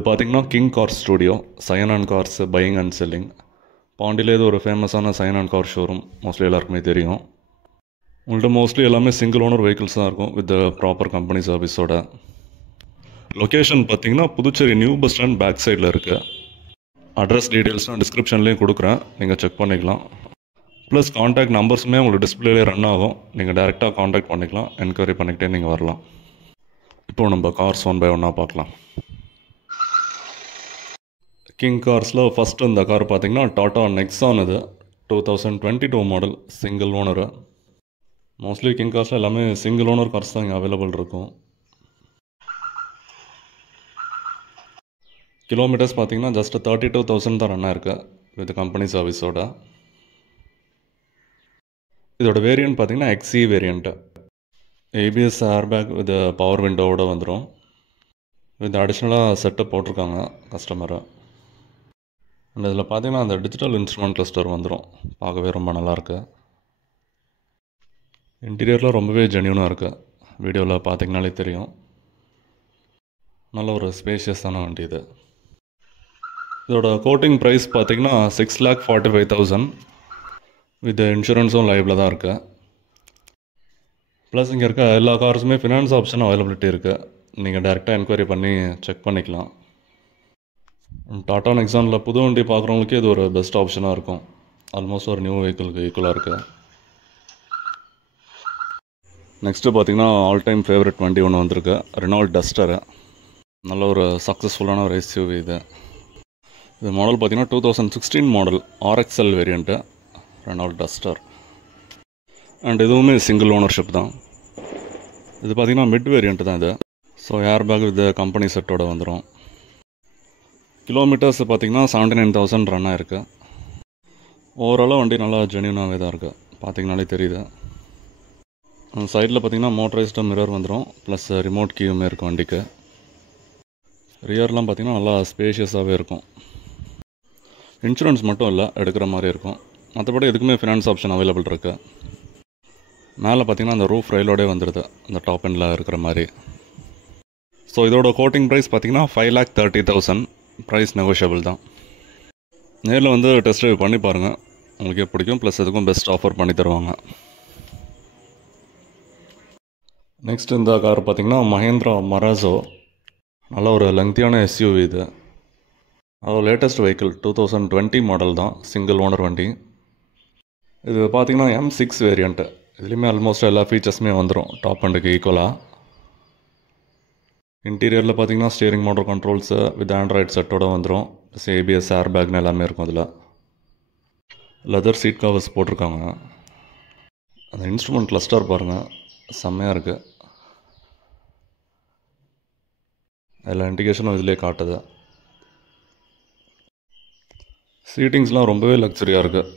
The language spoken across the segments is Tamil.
இது பார்த்தீங்கன்னா கிங் கார் ஸ்டுடியோ, சயன் and cars buying and selling. பாண்டியில் இது ஒரு ஃபேமஸான சயன் அண்ட் கார் ஷோரூம், மோஸ்ட்லி எல்லாருக்குமே தெரியும். உங்கள்கிட்ட மோஸ்ட்லி எல்லாமே சிங்கிள் ஓனர் வெஹிக்கிள்ஸ் தான் இருக்கும் வித் ப்ராப்பர் கம்பெனி சர்வீஸோட. லொக்கேஷன் பார்த்தீங்கன்னா Puducherry new bus stand back சைடில் இருக்குது. அட்ரஸ் டீட்டெயில்ஸ்லாம் டிஸ்கிரிப்ஷன்லேயும் கொடுக்குறேன், நீங்கள் செக் பண்ணிக்கலாம். ப்ளஸ் காண்டாக்ட் நம்பர்ஸுமே உங்களுக்கு டிஸ்பிளேலே ரன் ஆகும், நீங்கள் டேரெக்டாக காண்டாக்ட் பண்ணிக்கலாம், என்கொயரி பண்ணிக்கிட்டே நீங்கள் வரலாம். இப்போது நம்ம கார்ஸ் ஒன் பை ஒன்னாக பார்க்கலாம். கிங் கார்ஸில் ஃபஸ்ட்டு இந்த கார் பார்த்தீங்கன்னா டாட்டா நெக்ஸான். இது 2022 model, single owner. Mostly King கார்ஸில் எல்லாமே சிங்கிள் ஓனர் கார்ஸ் தான் இங்கே அவைலபிள் இருக்கும். கிலோமீட்டர்ஸ் பார்த்தீங்கன்னா ஜஸ்ட் 32,000 தான் ரன் ஆயிருக்கு வித் கம்பெனி சர்வீஸோட. இதோட வேரியண்ட் பார்த்தீங்கன்னா XE variant. ABS airbag with power விண்டோவோட வந்துடும். வித் அடிஷ்னலாக செட்டப் போட்டிருக்காங்க கஸ்டமரை. அண்ட் இதில் பார்த்தீங்கன்னா அந்த டிஜிட்டல் இன்ஸ்ட்ருமெண்ட் கிளஸ்டர் வந்துடும், பார்க்கவே ரொம்ப நல்லாயிருக்கு. இன்டீரியரில் ரொம்பவே ஜென்யூனாக இருக்குது, வீடியோவில் பார்த்தீங்கனாலே தெரியும். நல்ல ஒரு ஸ்பேஷியஸான வண்டி இது. இதோட கோட்டிங் ப்ரைஸ் பார்த்தீங்கன்னா 6,45,000 வித் இன்சூரன்ஸும் லைவில் தான் இருக்குது. ப்ளஸ் இங்கே இருக்க எல்லா கார்ஸுமே ஃபினான்ஸ் ஆப்ஷன் அவைலபிலிட்டி இருக்குது, நீங்கள் டேரெக்டாக என்கொயரி பண்ணி செக் பண்ணிக்கலாம். டாடா நெக்ஸானில் புது வண்டி பார்க்குறவங்களுக்கு இது ஒரு பெஸ்ட் ஆப்ஷனாக இருக்கும். ஆல்மோஸ்ட் ஒரு நியூ வெஹிக்கிளுக்கு ஈக்குவலாக இருக்குது. நெக்ஸ்ட்டு பார்த்தீங்கன்னா ஆல் டைம் ஃபேவரட் வண்டி ஒன்று வந்திருக்கு, ரெனால்ட் டஸ்டரு. நல்ல ஒரு சக்ஸஸ்ஃபுல்லான ஒரு எஸ்யூவி இது. இது மாடல் பார்த்தீங்கன்னா 2016 model, RXL variant, Renault Duster. And இதுவுமே சிங்கிள் ஓனர்ஷிப் தான். இது பார்த்தீங்கன்னா மிட் வேரியண்ட்டு தான் இது. So air bag with company செட்டோட வந்துடும். கிலோமீட்டர்ஸ் பார்த்தீங்கன்னா 79,000 ரன் ஆயிருக்கு. ஓவராலாக வண்டி நல்லா ஜென்யூனாகவே தான் இருக்குது, பார்த்தீங்கனாலே தெரியுது. சைடில் பார்த்தீங்கன்னா மோட்டரைஸ்டு மிரர் வந்துடும், ப்ளஸ் ரிமோட் கீயுமே இருக்குது வண்டிக்கு. ரியர்லாம் பார்த்தீங்கன்னா நல்லா ஸ்பேஷியஸாகவே இருக்கும். இன்சூரன்ஸ் மட்டும் இல்லை, எடுக்கிற மாதிரி இருக்கும். மற்றபடி எதுக்குமே ஃபினான்ஸ் ஆப்ஷன் அவைலபிள் இருக்குது. மேலே பார்த்தீங்கன்னா அந்த ரூஃப் ரயிலோடே வந்துடுது, அந்த டாப் எண்டில் இருக்கிற மாதிரி. ஸோ இதோட கோட்டிங் ப்ரைஸ் பார்த்தீங்கன்னா 5,30,000. ப்ரைஸ் நெகோஷியபிள் தான். நேரில் வந்து டெஸ்ட் ட்ரைவ் பண்ணி பாருங்கள், உங்களுக்கே பிடிக்கும். ப்ளஸ் எதுக்கும் பெஸ்ட் ஆஃபர் பண்ணி தருவாங்க. நெக்ஸ்ட் இந்த கார் பார்த்தீங்கன்னா மஹேந்திரா மராஸோ. நல்ல ஒரு லெங்க்தியான எஸ்யூவி இது. அதோட லேட்டஸ்ட் வெஹிக்கிள் 2020 மாடல் தான், சிங்கிள் ஓனர் வண்டி. இது பார்த்தீங்கன்னா M6 வேரியண்ட்டு. இதுலேயுமே ஆல்மோஸ்ட் எல்லா ஃபீச்சர்ஸுமே வந்துடும் டாப் அண்டுக்கு ஈக்குவலாக. இன்டீரியரில் பார்த்தீங்கன்னா steering motor controls with Android செட்டோட வந்துடும். ஏபிஎஸ் ஏர் பேக்னு எல்லாமே இருக்கும். அதில் லெதர் சீட் கவர்ஸ் போட்டிருக்காங்க. அந்த இன்ஸ்ட்ருமெண்ட் கிளஸ்டர் பாருங்கள், செம்மையாக இருக்குது. எல்லா இண்டிகேஷனும் இதிலே காட்டுது. சீட்டிங்ஸ்லாம் ரொம்பவே லக்ஸரியாக இருக்குது.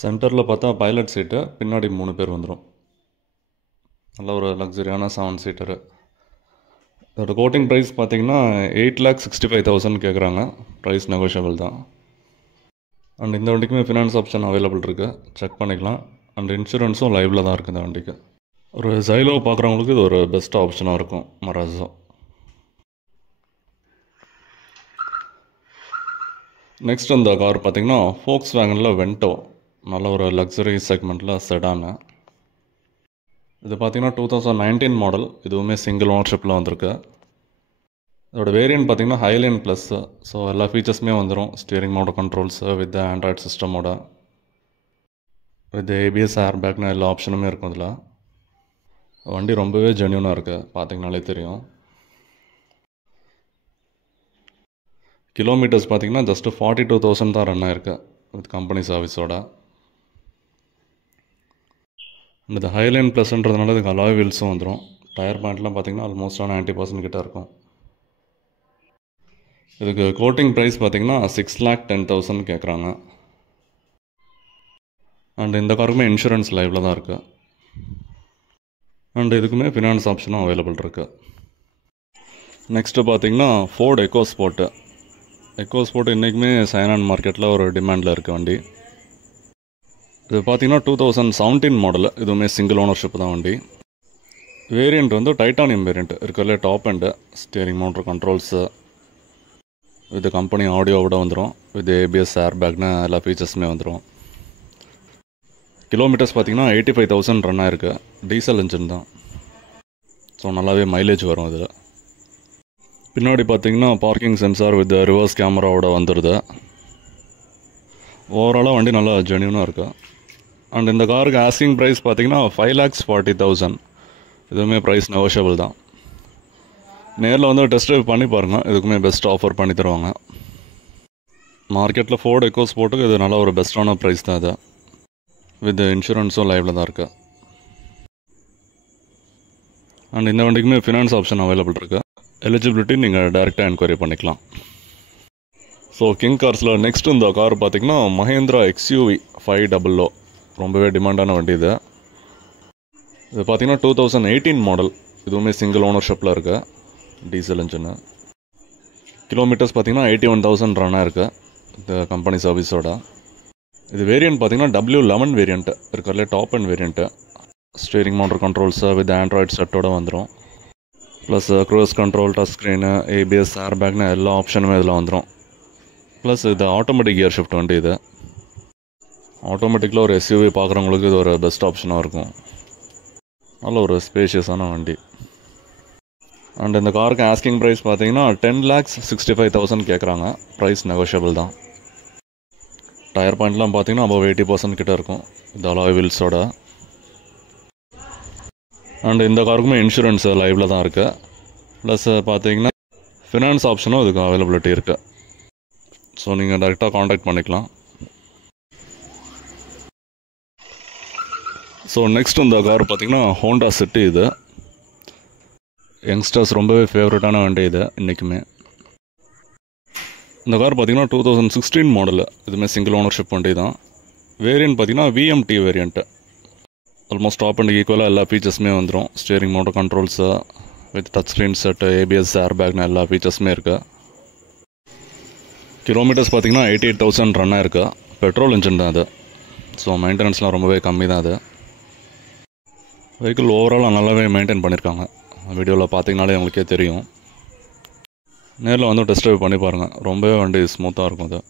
சென்டரில் பார்த்தா பைலட் சீட்டு, பின்னாடி 3 பேர் வந்துடும். நல்ல ஒரு லக்ஸரியான 7 சீட்டரு. இதோட கோட்டிங் ப்ரைஸ் பார்த்தீங்கன்னா 8,65,000 கேட்குறாங்க. ப்ரைஸ் நெகோஷியபிள் தான். அண்ட் இந்த வண்டிக்குமே ஃபினான்ஸ் ஆப்ஷன் அவைலபிள் இருக்குது, செக் பண்ணிக்கலாம். அண்ட் இன்சூரன்ஸும் லைவில் தான் இருக்குது இந்த வண்டிக்கு. ஒரு ஜைலோ பார்க்குறவங்களுக்கு இது ஒரு பெஸ்ட் ஆப்ஷனாக இருக்கும் மராஸோ. நெக்ஸ்ட் இந்த கார் பார்த்தீங்கன்னா ஃபோக்ஸ் வேகனில் வென்டோ. நல்ல ஒரு லக்ஸரி செக்மெண்ட்டில் செடானு. இது பார்த்தீங்கன்னா 2019 மாடல். இதுவுமே சிங்கிள் ஓனர்ஷிப்பில் வந்திருக்கு. இதோட வேரியன்ட் பார்த்தீங்கன்னா ஹைலைன் ப்ளஸ்ஸு. ஸோ எல்லா ஃபீச்சர்ஸுமே வந்துடும். Steering motor controls with Android சிஸ்டமோட, வித் ஏபிஎஸ் ஏர் பேக்னு எல்லா ஆப்ஷனுமே இருக்கும் இதில். வண்டி ரொம்பவே ஜென்யூனாக இருக்குது, பார்த்தீங்கனாலே தெரியும். கிலோமீட்டர்ஸ் பார்த்தீங்கன்னா ஜஸ்ட் 42,000 தான் ரன் ஆயிருக்கு வித் கம்பெனி சர்வீஸோட. இந்த ஹைலைன் ப்ளஸ்ன்றதுனால இதுக்கு அலாய் வீல்ஸும் வந்துடும். டயர் பேண்ட்லாம் பார்த்தீங்கன்னா ஆல்மோஸ்ட் 90% கிட்ட இருக்கும். இதுக்கு கோட்டிங் ப்ரைஸ் பார்த்தீங்கன்னா 6,10,000 கேட்குறாங்க. அண்ட் இந்த காருக்குமே இன்சூரன்ஸ் லைவில் தான் இருக்குது. அண்ட் இதுக்குமே ஃபினான்ஸ் ஆப்ஷனும் அவைலபிள் இருக்குது. நெக்ஸ்ட்டு பார்த்தீங்கன்னா ஃபோர்டு எக்கோஸ்போர்ட்டு. எக்கோஸ்போர்ட் இன்றைக்குமே சைனான் மார்க்கெட்டில் ஒரு டிமாண்டில் இருக்குது வண்டி. இது பார்த்தீங்கன்னா 2017 மாடல். இதுவுமே சிங்கிள் ஓனர்ஷிப் தான் வண்டி. வேரியண்ட் வந்து டைட்டானியம் வேரியண்ட் இருக்கிறதுல top end. Steering motor controls with company ஆடியோவோட வந்துடும். வித் ஏபிஎஸ் ஏர் பேக்னு எல்லா ஃபீச்சர்ஸுமே வந்துடும். கிலோமீட்டர்ஸ் பார்த்திங்கன்னா 85,000 ரன் ஆயிருக்கு. டீசல் இன்ஜின் தான். ஸோ நல்லாவே மைலேஜ் வரும் இதில். பின்னாடி பார்த்திங்கன்னா பார்க்கிங் சென்சார் வித் ரிவர்ஸ் கேமராவோட வந்துடுது. ஓவராலாக வண்டி நல்லா ஜென்யூனாக இருக்குது. அண்ட் இந்த காருக்கு ஆஸ்கிங் ப்ரைஸ் பார்த்திங்கன்னா 5,40,000. இதுவுமே ப்ரைஸ் நெகோஷியபிள் தான். நேரில் வந்து டெஸ்ட் ட்ரைவ் பண்ணி பாருங்கள். இதுக்குமே பெஸ்ட் ஆஃபர் பண்ணி தருவாங்க. மார்க்கெட்டில் ஃபோர்டு எக்கோஸ்போர்ட்டுக்கு இது நல்ல ஒரு பெஸ்ட்டான ப்ரைஸ் தான் இது. வித் இன்சூரன்ஸும் லைவில் தான் இருக்குது. அண்ட் இந்த வண்டிக்குமே ஃபினான்ஸ் ஆப்ஷன் அவைலபிள் இருக்குது. எலிஜிபிலிட்டி நீங்கள் டைரெக்டாக என்கொயரி பண்ணிக்கலாம். ஸோ கிங் கார்ஸில் நெக்ஸ்ட் இந்த கார் பார்த்திங்கன்னா மஹேந்திரா XUV 500. ரொம்பவே டிமாண்டான வண்டி இது. இது பார்த்திங்கன்னா 2018 மாடல். இதுவுமே சிங்கிள் ஓனர்ஷிப்பில் இருக்குது. Diesel engine. கிலோமீட்டர்ஸ் பார்த்திங்கன்னா 81,000 ரன் ஆயிருக்கு இந்த கம்பெனி சர்வீஸோட. இது வேரியண்ட் பார்த்திங்கன்னா W11 வேரியண்ட்டு இருக்கிறதுலே top end variant. Steering motor controls with Android செட்டோட வந்துடும். Plus cruise control, touch screen, ABS air பேக்னு எல்லா ஆப்ஷனுமே இதில் வந்துடும். ப்ளஸ் இது ஆட்டோமேட்டிக் கியர் ஷிஃப்ட் வண்டி. இது ஆட்டோமேட்டிக்கில் ஒரு SUV பார்க்குறவங்களுக்கு இது ஒரு பெஸ்ட் ஆப்ஷனாக இருக்கும். நல்ல ஒரு ஸ்பேஷியஸான வண்டி. அண்ட் இந்த காருக்கு ஆஸ்கிங் ப்ரைஸ் பார்த்தீங்கன்னா 10,65,000 கேட்குறாங்க. ப்ரைஸ் நெகோஷியபிள் தான். டயர் பாயிண்ட்லாம் பார்த்தீங்கன்னா above 80% கிட்ட இருக்கும் இந்த அலாய் வீல்ஸோட. அண்ட் இந்த காருக்குமே இன்சூரன்ஸ் லைவில் தான் இருக்குது. ப்ளஸ் பார்த்தீங்கன்னா ஃபினான்ஸ் ஆப்ஷனும் இதுக்கு அவைலபிலிட்டி இருக்குது. ஸோ நீங்கள் டைரெக்டாக காண்டாக்ட் பண்ணிக்கலாம். ஸோ நெக்ஸ்ட் இந்த கார் பார்த்திங்கன்னா ஹோண்டா சிட்டி. இது யங்ஸ்டர்ஸ் ரொம்பவே ஃபேவரட்டான வண்டி இது இன்றைக்குமே. இந்த கார் பார்த்திங்கன்னா 2016 மாடலு. இதுவுமே சிங்கிள் ஓனர்ஷிப் வண்டி தான். வேரியன்ட் பார்த்திங்கன்னா VMT variant. Almost top end ஈக்குவலாக எல்லா ஃபீச்சர்ஸுமே வந்துடும். Steering motor controls with touch screen set, ABS air பேக்னு எல்லா ஃபீச்சர்ஸுமே இருக்குது. கிலோமீட்டர்ஸ் பார்த்திங்கன்னா 88,000 ரன் ஆயிருக்கு. பெட்ரோல் இன்ஜின் தான் அது. ஸோ மெயின்டெனன்ஸ்லாம் ரொம்பவே கம்மி தான் அது. வெஹிக்கிள் ஓவராலாக நல்லாவே மெயின்டைன் பண்ணியிருக்காங்க. வீடியோவில் பார்த்தீங்கனாலே உங்களுக்கே தெரியும். நேரில் வந்து டெஸ்ட் ட்ரைவ் பண்ணி பாருங்கள். ரொம்பவே வண்டி ஸ்மூத்தாக இருக்கும் அது.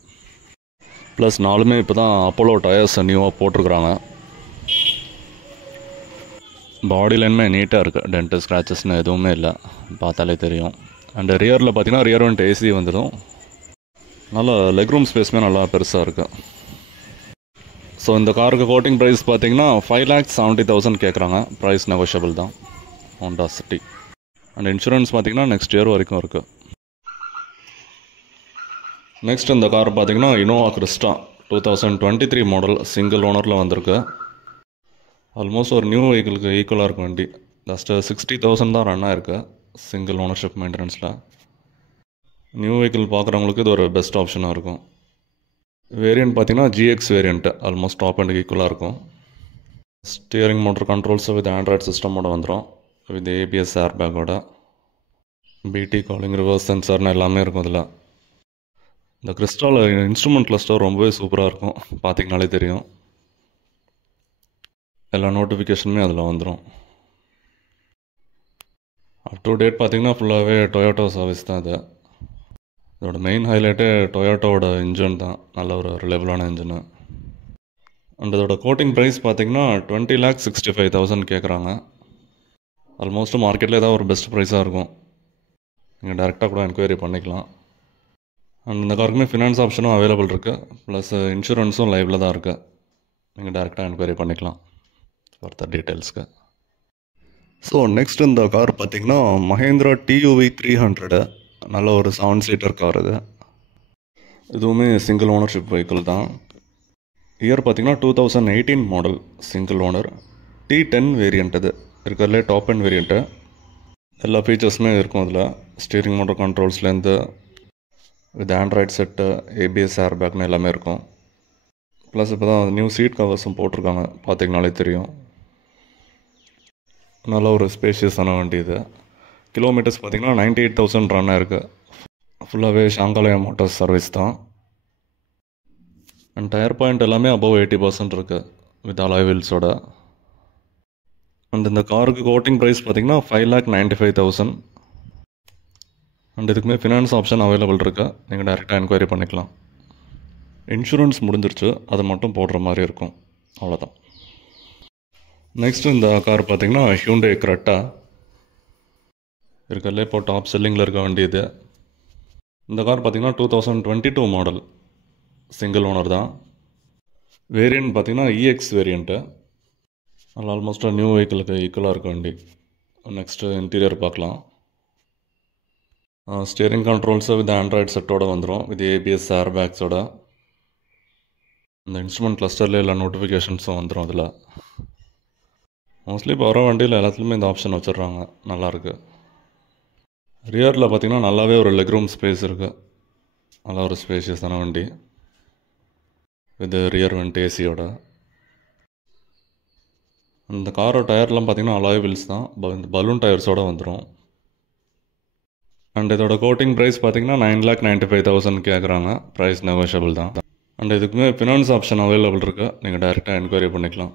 ப்ளஸ் நாலுமே இப்போ தான் அப்போலோ டயர்ஸ் நியூவாக போட்டிருக்குறாங்க. பாடி லைனுமே நீட்டாக இருக்குது. டென்ட்டு ஸ்க்ராச்சஸ்னு எதுவுமே இல்லை, பார்த்தாலே தெரியும். அண்டு ரியரில் பார்த்தீங்கன்னா ரியர் வெண்ட் AC வந்துடும். நல்லா லெக் ரூம் ஸ்பேஸுமே நல்லா பெருசாக இருக்குது. ஸோ இந்த காருக்கு கோட்டிங் ப்ரைஸ் பார்த்தீங்கன்னா 5,70,000 கேட்குறாங்க. ப்ரைஸ் நெகோஷியபிள் தான். Honda city. அண்ட் இன்சூரன்ஸ் பார்த்தீங்கன்னா நெக்ஸ்ட் இயர் வரைக்கும் இருக்குது. நெக்ஸ்ட் இந்த கார் பார்த்தீங்கன்னா இனோவா கிறிஸ்டா 2023 மாடல். சிங்கிள் ஓனரில் வந்திருக்கு. ஆல்மோஸ்ட் ஒரு நியூ வெஹிக்கிளுக்கு ஈக்குவலாக இருக்கும் வண்டி. ஜஸ்ட்டு 60,000 தான் ரன் ஆயிருக்கு சிங்கிள் ஓனர்ஷிப் மெயின்டெனன்ஸில். நியூ வெஹிக்கிள் பார்க்குறவங்களுக்கு இது ஒரு பெஸ்ட் ஆப்ஷனாக இருக்கும். வேரியண்ட் பார்த்தீங்கன்னா GX variant. Almost top end ஈக்குவலாக இருக்கும். Steering motor controls with Android சிஸ்டமோட வந்துடும். வித் ABS ஏர் பேக்கோட. BT காலிங், ரிவர்ஸ் சென்சார்னு எல்லாமே இருக்கும் இதில். இந்த கிறிஸ்டாவில் இன்ஸ்ட்ருமெண்ட் கிளஸ்டர் ரொம்பவே சூப்பராக இருக்கும். பார்த்திங்கனாலே தெரியும். எல்லா நோட்டிஃபிகேஷனுமே அதில் வந்துடும். அப் டு டேட் பார்த்திங்கன்னா ஃபுல்லாகவே டொயோட்டோ சர்வீஸ் தான் இது. இதோட மெயின் ஹைலைட்டே டொயோட்டோவோட இன்ஜின் தான். நல்ல ஒரு ரிலேபிளான இன்ஜினு. அண்ட் இதோட கோட்டிங் ப்ரைஸ் பார்த்திங்கன்னா 20,65,000 கேட்குறாங்க. ஆல்மோஸ்ட் மார்க்கெட்டில் ஏதாவது ஒரு பெஸ்ட் ப்ரைஸாக இருக்கும். நீங்கள் டேரெக்டாக கூட என்கொயரி பண்ணிக்கலாம். அண்ட் இந்த காருக்குமே ஃபினான்ஸ் ஆப்ஷனும் அவைலபிள் இருக்குது. ப்ளஸ் இன்சூரன்ஸும் லைவில் தான் இருக்குது. நீங்கள் டேரெக்டாக என்கொயரி பண்ணிக்கலாம் ஃபர்தர் டீட்டெயில்ஸ்க்கு. ஸோ நெக்ஸ்ட் இந்த கார் பார்த்திங்கன்னா மஹேந்திரா TUV 300. நல்ல ஒரு 7 சீட்டர் கார் இது. இதுவுமே சிங்கிள் ஓனர்ஷிப் வெஹிக்கிள் தான். இயர் பார்த்திங்கன்னா 2018 model. Single owner. T10 variant. இது இருக்கிறதுலே டாப் அண்ட் வேரியண்ட்டு. எல்லா ஃபீச்சர்ஸுமே இருக்கும் அதில். ஸ்டீரிங் மோட்டர் கண்ட்ரோல்ஸ்லேருந்து with Android set, ABS air பேக்னு எல்லாமே இருக்கும். ப்ளஸ் இப்போ தான் நியூ சீட் கவர்ஸும் போட்டிருக்காங்க. பார்த்திங்கனாலே தெரியும். நல்ல ஒரு ஸ்பேஷியஸான வண்டி இது. கிலோமீட்டர்ஸ் பார்த்திங்கன்னா 98,000 ரன் ஆயிருக்கு. ஃபுல்லாகவே ஷாங்காலயா மோட்டார்ஸ் சர்வீஸ் தான். அண்ட் டயர் பாயிண்ட் எல்லாமே above 80% இருக்குது வித் அலாய் வீல்ஸோட. அண்ட் இந்த காருக்கு கோட்டிங் ப்ரைஸ் பார்த்திங்கன்னா 5,95,000. அண்ட் இதுக்குமே ஃபினான்ஸ் ஆப்ஷன் அவைலபிள் இருக்கு, நீங்கள் டேரெக்டாக என்கொயரி பண்ணிக்கலாம். இன்சூரன்ஸ் முடிஞ்சிருச்சு, அது மட்டும் போடுற மாதிரி இருக்கும், அவ்வளோதான். நெக்ஸ்ட்டு இந்த கார் பார்த்தீங்கன்னா ஹியூண்டே கிரெட்டா. இருக்கிறதுலே இப்போ டாப் செல்லிங்கில் இருக்க வண்டி இது. இந்த கார் பார்த்தீங்கன்னா 2022 மாடல், சிங்கிள் ஓனர் தான். வேரியன்ட் பார்த்தீங்கன்னா இஎக்ஸ் வேரியண்ட்டு. அதில் ஆல்மோஸ்ட்டாக நியூ வெஹிக்கிளுக்கு ஈக்குவலாக இருக்க வண்டி. நெக்ஸ்ட்டு இன்டீரியர் பார்க்கலாம். ஸ்டியரிங் கண்ட்ரோல்ஸு வித் ஆண்ட்ராய்ட் செட்டோட வந்துடும், வித் ஏபிஎஸ் ஏர் பேக்ஸோட. இந்த இன்ஸ்ட்ருமெண்ட் கிளஸ்டரில் எல்லா நோட்டிஃபிகேஷன்ஸும் வந்துடும் அதில். மோஸ்ட்லி இப்போ வர வண்டியில் எல்லாத்துலேயுமே இந்த ஆப்ஷன் வச்சிடுறாங்க, நல்லாயிருக்கு. ரியரில் பார்த்தீங்கன்னா நல்லாவே ஒரு லெக் ரூம் ஸ்பேஸ் இருக்குது, நல்லா ஒரு ஸ்பேஷியஸான வண்டி வித் ரியர் வெண்ட் ஏசியோட. இந்த காரோட டயர்லாம் பார்த்தீங்கன்னா அலாய் வீல்ஸ் தான், இந்த பலூன் டயர்ஸோடு வந்துடும். அண்ட் இதோட கோட்டிங் ப்ரைஸ் பார்த்தீங்கன்னா 9,95,000 கேட்குறாங்க, ப்ரைஸ் நெகோஷியபிள் தான். அண்ட் இதுக்குமே ஃபினான்ஸ் ஆப்ஷன் அவைலபிள் இருக்குது, நீங்கள் டேரெக்டாக என்கொயரி பண்ணிக்கலாம்.